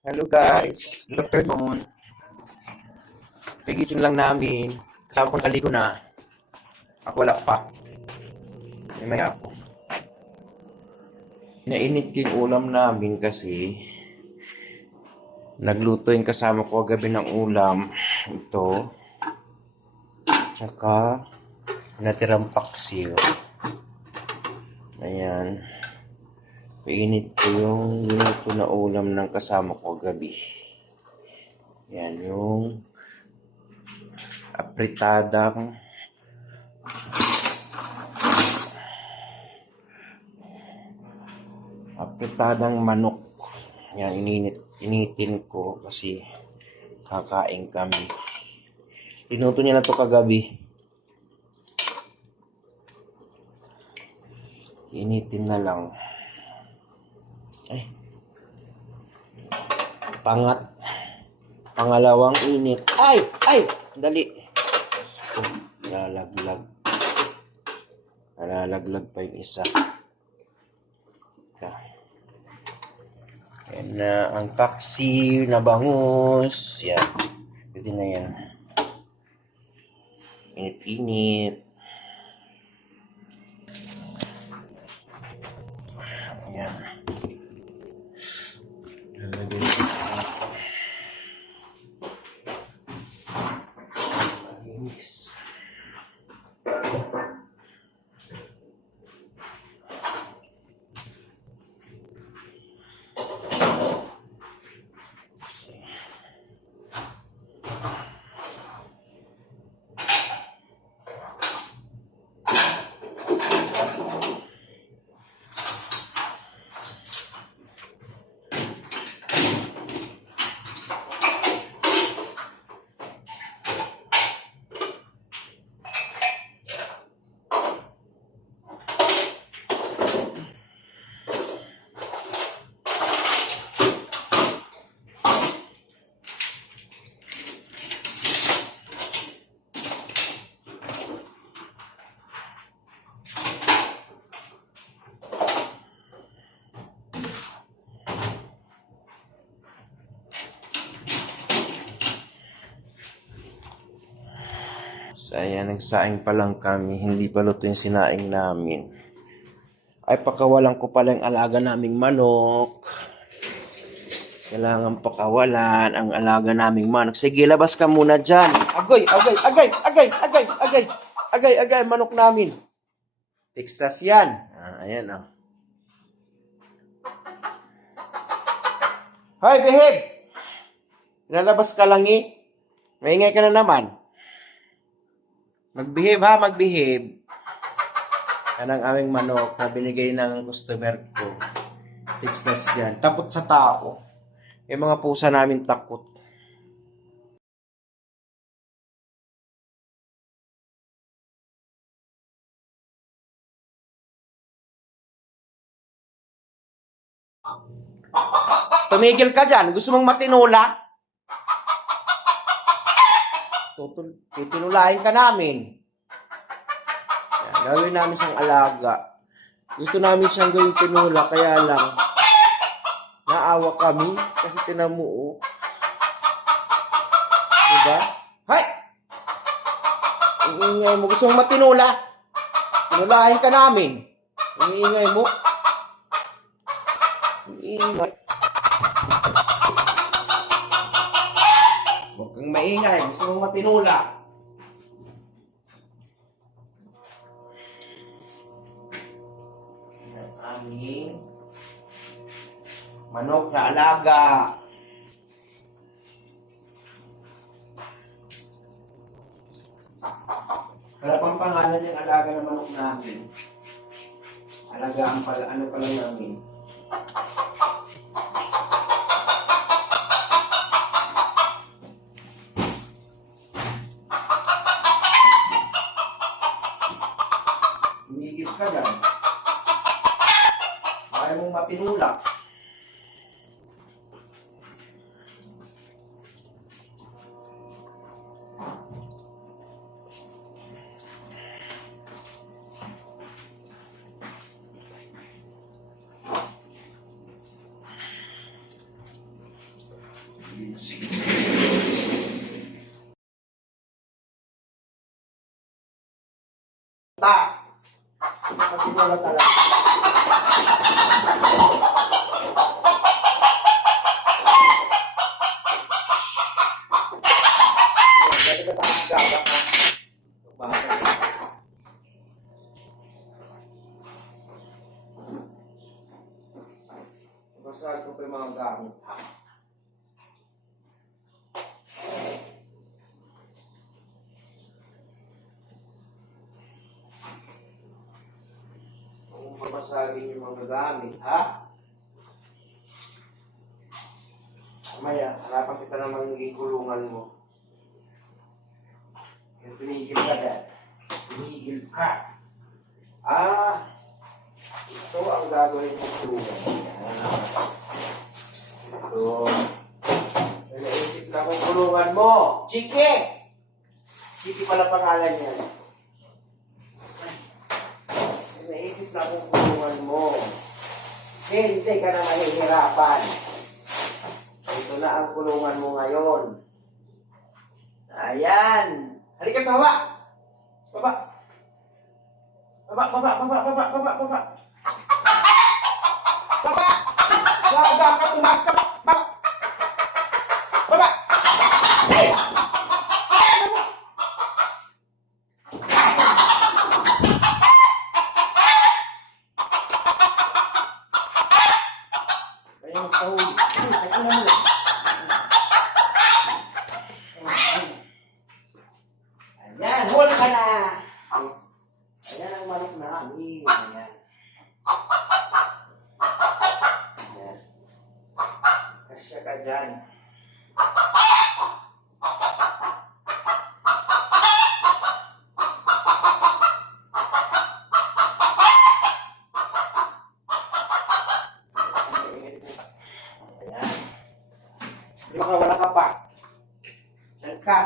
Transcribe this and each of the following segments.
Hello guys, good afternoon. Pigising lang namin. Kasama ko kaligo na. Ako wala pa. May maya ako. Inainit ko yung ulam namin kasi nagluto yung kasama ko gabi ng ulam. Ito. Tsaka natirang paksiw. Ayan. Painit ko yung luto na ulam ng kasama ko gabi. Yan yung apritadang apritadang manok. Yan, ininit, initin ko kasi kakain kami. Pinuto niya na to kagabi. Initin na lang. Ay. Pangat. Pangalawang init. Ay! Ay! Dali. Lalaglag. Nalalaglag pa yung isa. Ka. Yan na ang taxi na bangus. Yan. Pwede na yan. Init-init. Ayan. Lalagay ko dito. Malinis. So, ayan, nagsaing pa lang kami. Hindi pa luto yung sinaing namin. Ay, pakawalan ko pala yung alaga naming manok. Kailangan pakawalan ang alaga naming manok. Sige, labas ka muna dyan. Agoy, agay, agay, agay, agay, agay, agay, agay, manok namin. Texas yan. Ah, ayan, oh. Hoy, behave! Lalabas ka lang eh. Maingay ka na naman. Mag-behave ha, mag-behave. Yan ang aming manok na binigay ng customer ko. Texas yan. Takot sa tao. Yung mga pusa namin takot. Tumigil ka dyan. Gusto mong matinula? Tutul titinulahin ka namin. Yan, gagawin namin siyang alaga. Gusto namin siyang gawing tinula, kaya lang naawa kami kasi tinamuo. Diba? Hay! Ingay mo. Gusto mong matinula? Tinulahin ka namin. Ingay mo. Ingay. Huwag kang maingay. Gusto mong matinula. Ang manok na alaga. Wala pang pangalan yung alaga na manok namin. Alagaan pala, ano pala namin. lang. Ta. Pag-ibala talaga. Dati ka tapos gaga ka. Basta. Basta ko pa yung mga gamit. Kung papasagin yung mga gamit, ha? Mamaya, harapan kita ng magiging kulungan mo. Pinigil ka dad. Pinigil ka. Ah, ito ang gagawin kong kulungan. Yan. Ito. May naisip na akong kulungan mo. Chiki! Chiki pala pangalan niya. Naisip na akong kulungan mo. Hindi ka na mahihirapan. Ito na ang kulungan mo ngayon. Ayan. Halika, baba. Baba. Baba, baba, baba, baba, baba, baba. Baba! Baba ka, tumas ka ba? Baba! Baba! Ay! Ayun, tahuli. Ay, ayun na muna. Ayan, huli ka na. Ayan ang manok namin. Ayan. Ayan. Kasya ka dyan. Ayan. Baka wala ka pa. Diyan ka.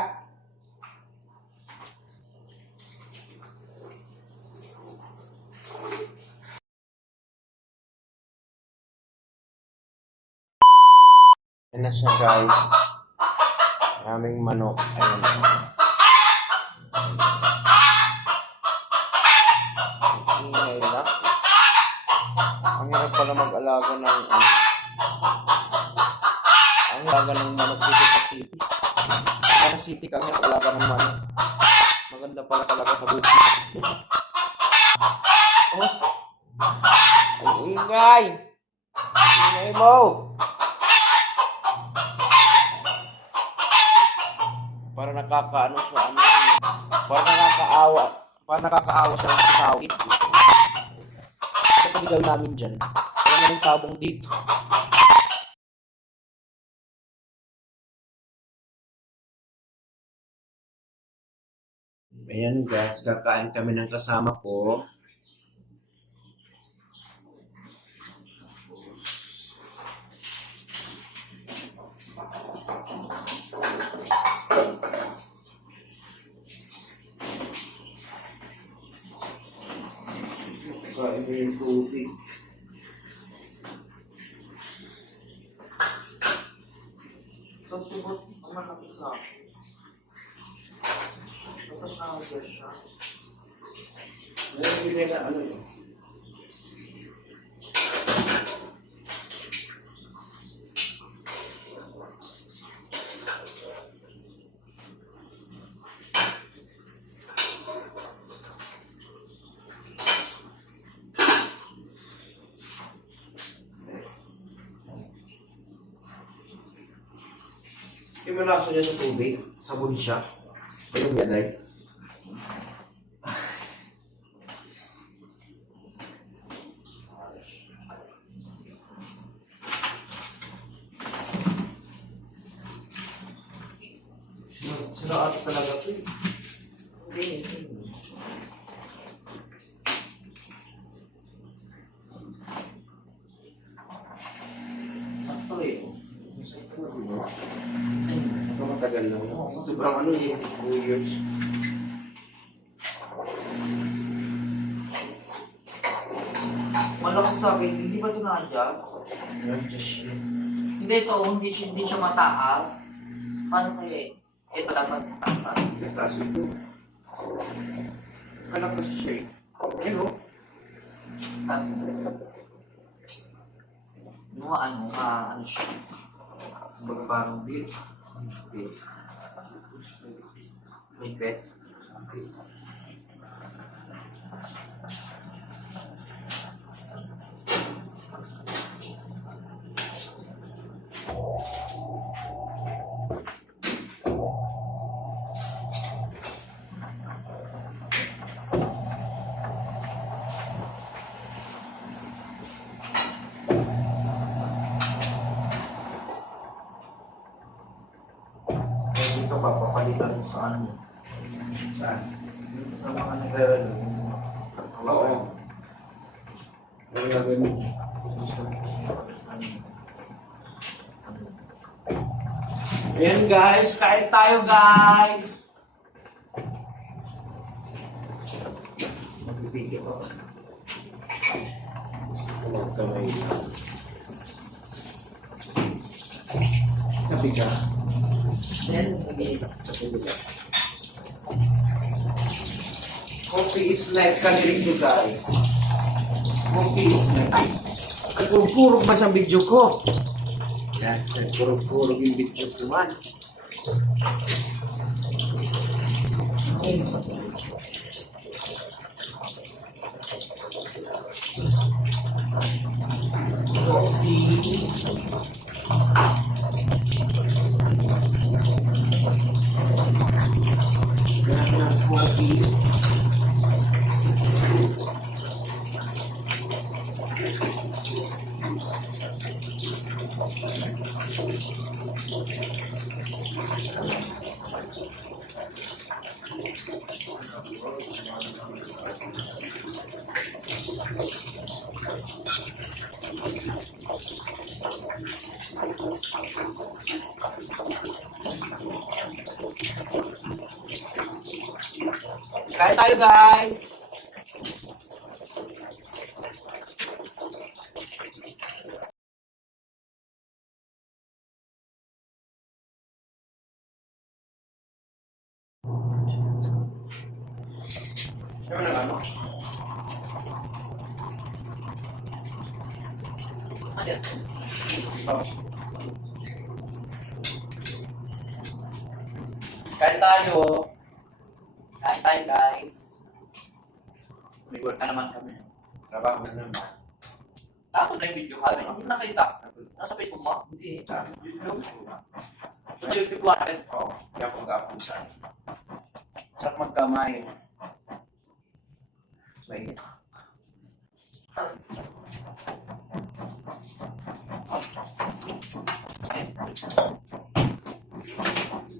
Yan na siya guys. Maraming manok. Ayan. Ang hirap pala mag-alaga ng ano. Alaga ng manok dito sa city. Sa city ka hirap alaga ng manok. Maganda pala talaga sa bukid. oh. Ang ingay. Ingay mo. Para nakakaano sa ano yun. Para nakakaawa. Para nakakaawa sa mga sawit. Sa paligaw namin dyan. Wala na sabong dito. Ayan guys, kakain kami ng kasama ko. Kain ko yung tubig. Tapos yung boss, ang nakapit sa akin. Tapos na ako siya. Bili na ano yun. Yung malaso niya sa tubig, sabon siya. Ayun yan ay. Ata talaga ito eh. Hindi. Sakto eh. Sakto na siguro. Ito matagal lang. Sobrang ano eh, 2 years. Malaki sa akin, hindi ba ito na-adjust? Hindi ito, hindi, hindi siya mataas. Paano kaya eh? Ito dapat mataas. Kasi ito. Kala ko siya eh. Oh. Tapos, mga ano, mga ano siya. Baga parang di. Di. May pet. Eh, papalitan mo sa ano. Saan? Sa mga nagre-relo. Oo. Wala ganun. Ayan guys, kain tayo guys! Magbibigyan ko. Gusto ko lang kamay. Sabi ka? Then, okay. Coffee is life kanilig ko guys. Coffee is life. Ay! Nagpurpurog man sa video ko. Yes, nagpurpurog yung video ko man. Coffee. Kain tayo guys! Tayo! Kain tayo guys. May work na naman kami. Trabaho na naman. Tapos na yung video ka. Hindi nakita. Nasa Facebook mo? Hindi, YouTube. So, sa YouTube ko rin. Oo, kaya ako mag-apusan. Sarap magkamay. May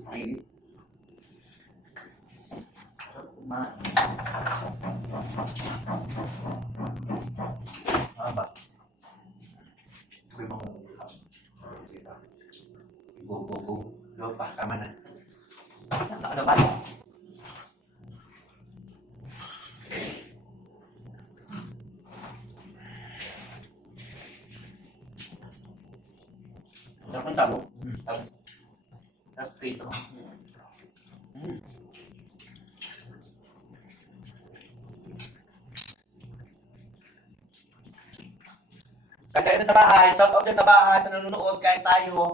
Ay, Sarap kumain. Aba. may mga Go, go, go. Go pa, tama na. Ano ano ba? Sarap ng tabo. Tapos, tapos Kakain na sa bahay. Shout out din sa bahay sa nanonood. Kain tayo.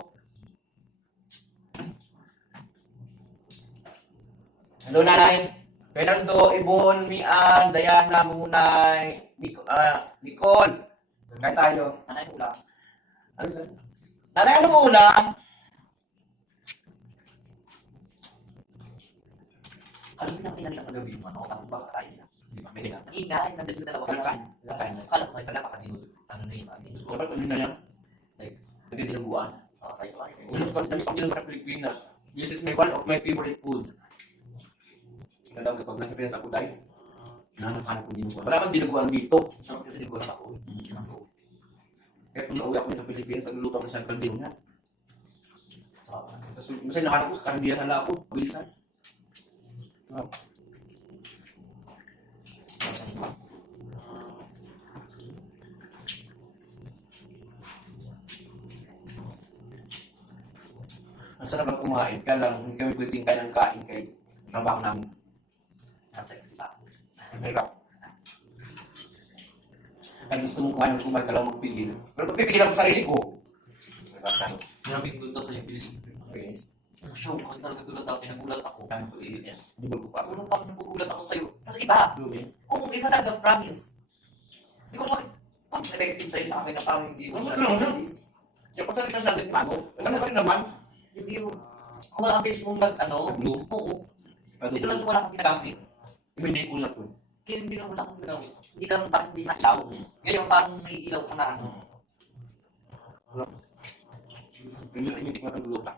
Hello, nanay. Fernando, Ibon, Mian, Diana, Munay, Nic- ah, Nicole. Kain tayo. Nanay ulam. Ano? Nanay, ano ulam? Alam mo na kinalita kagabi mo, ano? Parang baka kain na. Di ba? May. Ingay, nandun yung dalawa. Kakain. Kakain. Akala ko sa'yo pala, baka dinu- ano na yung amin. Dapat ano na yan? Like, Nagdidilaguan. baka sa'yo pa kayo. Ulam ko dami pang sa Pilipinas. This is my one of my favorite food. Alam ko pag nasa Pinas ako dahil nahanap-hanap ko dinuguan. Wala kang dinuguan dito. Sarap yung siguro ako. Kaya kung nauwi ako sa Pilipinas, nagluluto ako sa kaldero na. Tapos kasi nahanap ko sa kandiyan na ako. Pabilisan. Wow. Ang sarap lang kumain. Kaya lang, hindi kami pwedeng kain ng kain kay trabaho namin. Sexy pa. Ang hirap. Kaya gusto mong kumain kumain ka lang magpigil. Pero pagpipigilan ko sarili ko. Sabi, Maraming gusto sa yung okay. Show mo, talaga gulat ako, pinagulat ako. Kaya ko i- Hindi ko pa. Ano pa nagugulat ako sa'yo? Kasi iba. Oo, iba talaga, promise. Hindi ko bakit pang effective sa'yo sa akin na parang hindi mo Ano lang, ano? Yung pagsabitas natin, ano? Ano pa rin naman? Mo. Kung wala kang base mong mag, ano, oo. Pero Ito lang wala kang ginagamit. Iba hindi ko lang po. Kaya hindi lang wala kang ginagamit. Hindi ka parang hindi na ilaw. Ngayon parang may ilaw ka na ano. Hindi na hindi ko natagulutan.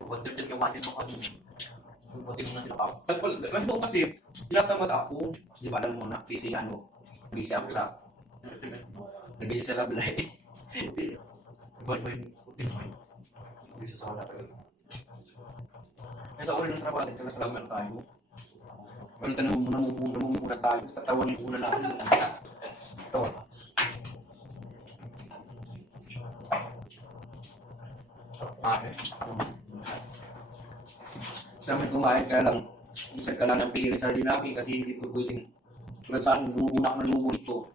Huwag din yung wanin mo kami. Buti mo na pa. Mas mo kasi, tinatamad ako. Di ba alam mo na, busy ano. Busy ako sa, nag-busy sa love life. Boy, boy, putin Kaya sa uli ng trabaho, dito na sa laman tayo. Pero tanong mo, namumuna, namumuna tayo. Sa katawan yung una natin. Ito. Ah, eh. Sa amin kumain, kaya lang, isa ka lang ng pili sa namin kasi hindi po pwedeng tulad sa akin, lumubunak na lumubulito.